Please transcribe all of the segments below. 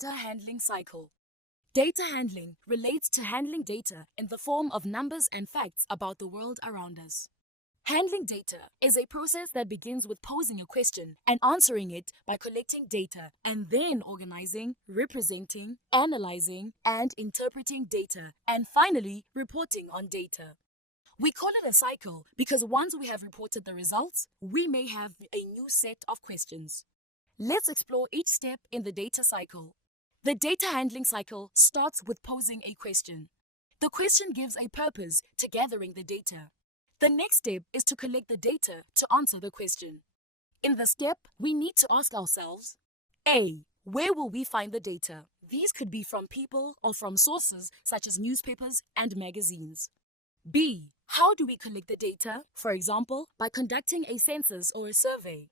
data handling cycle. Data handling relates to handling data in the form of numbers and facts about the world around us. Handling data is a process that begins with posing a question and answering it by collecting data and then organizing, representing, analyzing, and interpreting data, and finally reporting on data. We call it a cycle because once we have reported the results, we may have a new set of questions. Let's explore each step in the data cycle. The data handling cycle starts with posing a question. The question gives a purpose to gathering the data. The next step is to collect the data to answer the question. In the step, we need to ask ourselves, A. Where will we find the data? These could be from people or from sources such as newspapers and magazines. B. How do we collect the data? For example, by conducting a census or a survey.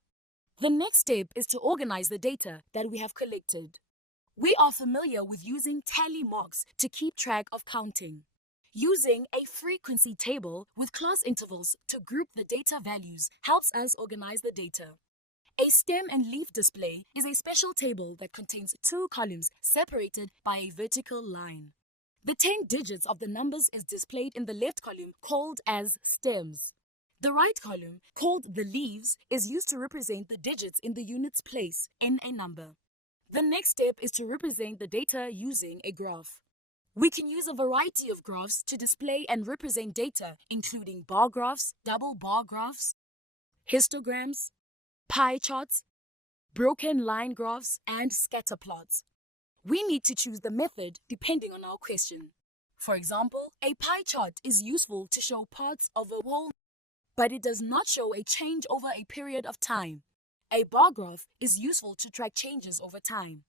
The next step is to organize the data that we have collected. We are familiar with using tally marks to keep track of counting. Using a frequency table with class intervals to group the data values helps us organize the data. A stem and leaf display is a special table that contains 2 columns separated by a vertical line. The 10 digits of the numbers is displayed in the left column called as stems. The right column, called the leaves, is used to represent the digits in the unit's place in a number. The next step is to represent the data using a graph. We can use a variety of graphs to display and represent data, including bar graphs, double bar graphs, histograms, pie charts, broken line graphs, and scatter plots. We need to choose the method depending on our question. For example, a pie chart is useful to show parts of a whole, but it does not show a change over a period of time. A bar graph is useful to track changes over time.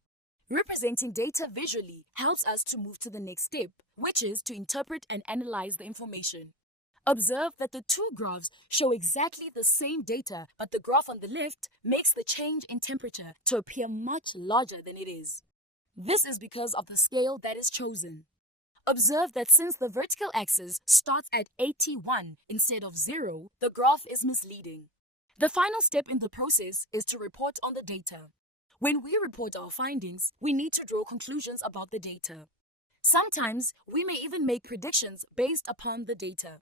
Representing data visually helps us to move to the next step, which is to interpret and analyze the information. Observe that the 2 graphs show exactly the same data, but the graph on the left makes the change in temperature to appear much larger than it is. This is because of the scale that is chosen. Observe that since the vertical axis starts at 81 instead of 0, the graph is misleading. The final step in the process is to report on the data. When we report our findings, we need to draw conclusions about the data. Sometimes we may even make predictions based upon the data.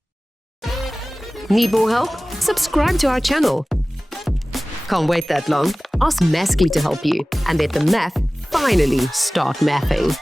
Need more help? Subscribe to our channel. Can't wait that long? Ask Masky to help you and let the math finally start mathing.